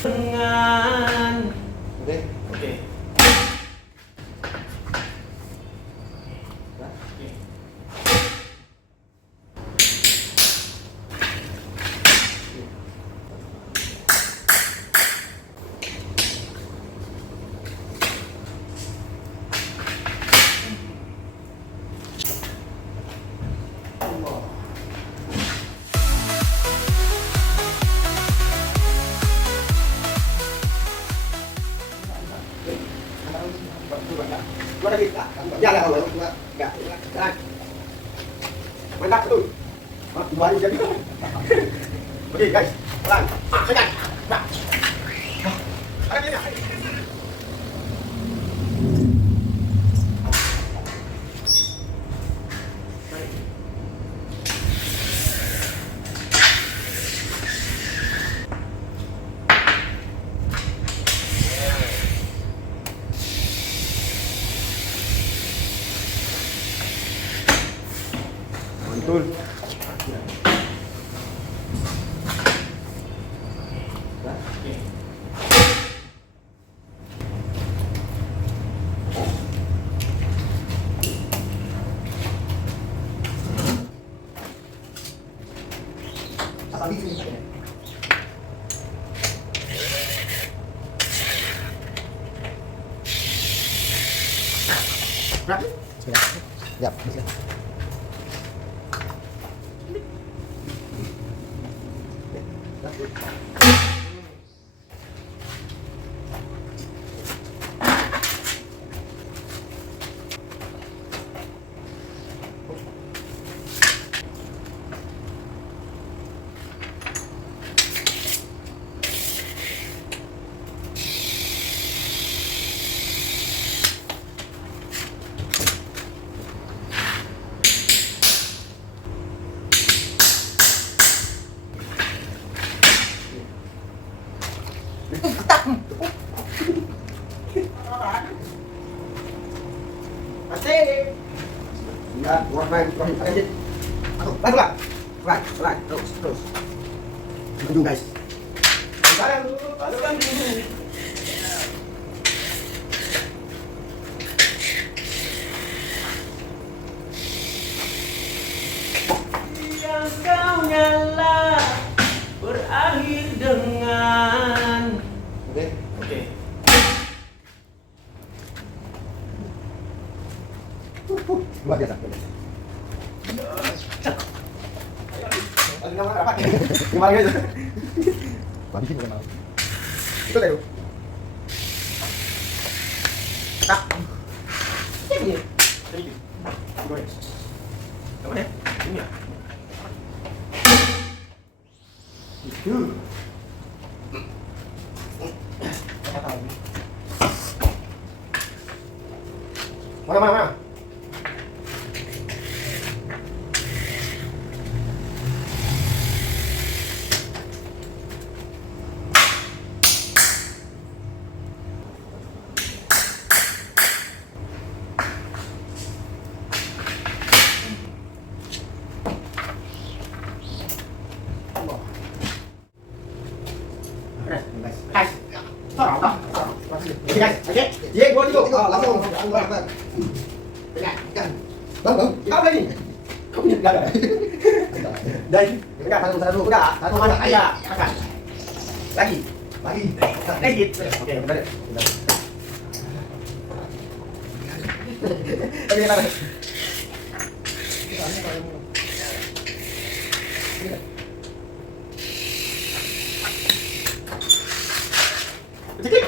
Dengan Oke. oke. Dua lagi. Ya, ya, dua. Enggak. Jalan. Mantap betul. Baru jadi. Oke, guys. Pelan. Tekan. Nah. Ada ini. Mantul. Siap. Masih. Enggak, kurang aja. Pelan. Terus. Ujung, guys. Sekarang dulu, pasang dulu. Yang kau nyala berakhir dengan Oke. oke. Luar biasa. Nama apa? Gimana gitu? Balikin bukan malam. Itu deh. Tak. Ini. Ini. Gue. Kamu ya? Ini ya. Itu. Mana? Guys. Tolong. Guys, oke. Ye, gua dulu. Langsung. Tekan. Bang. Apa ini? Kau punya enggak ada. Dan tekan satu dulu. Udah, satu mana? Ayo, tekan. Lagi. Oke, benar. Oke, taruh. Ciklik.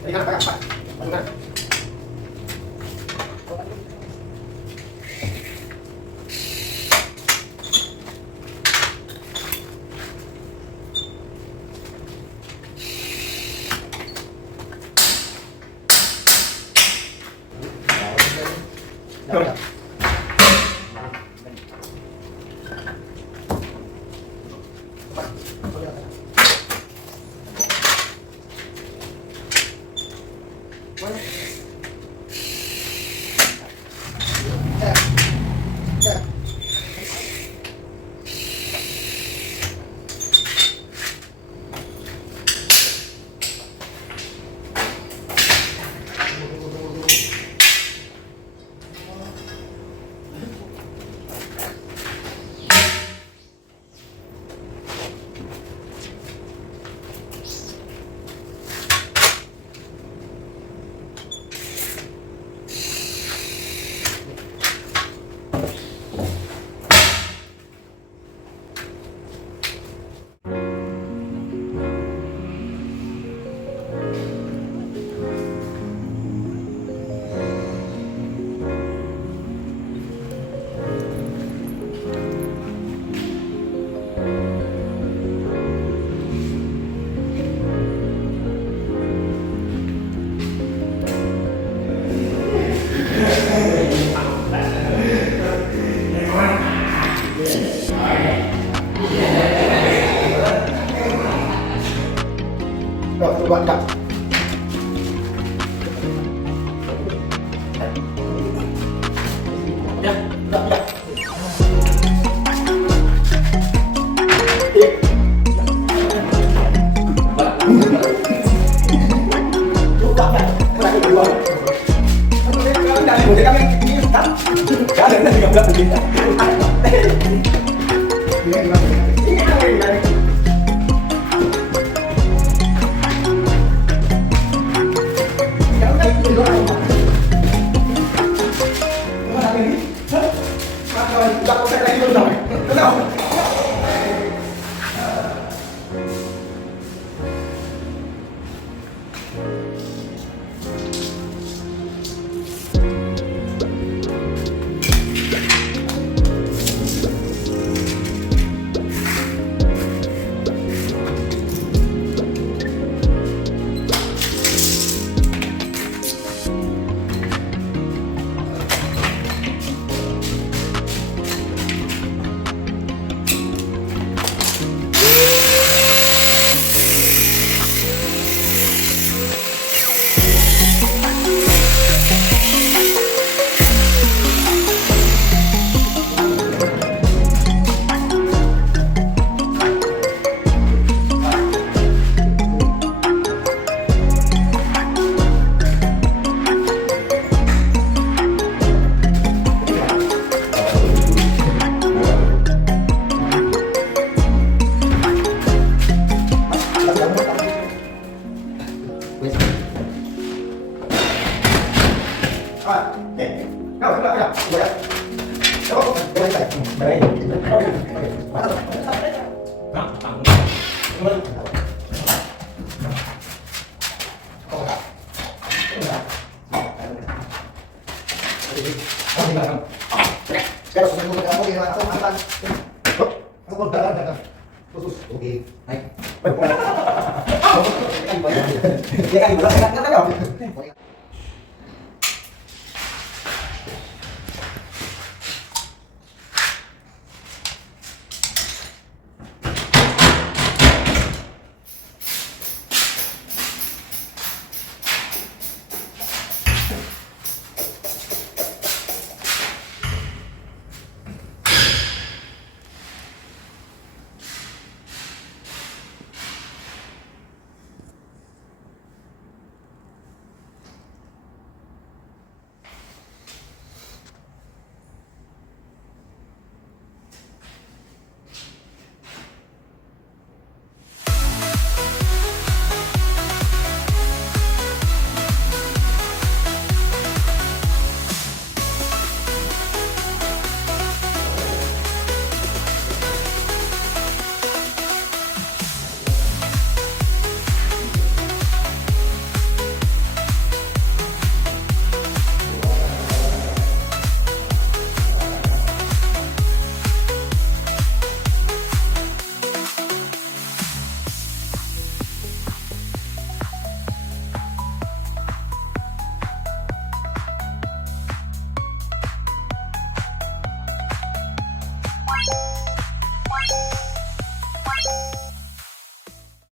Ini kan apa? Masukkan. Ya, udah, ya. Oke, naik.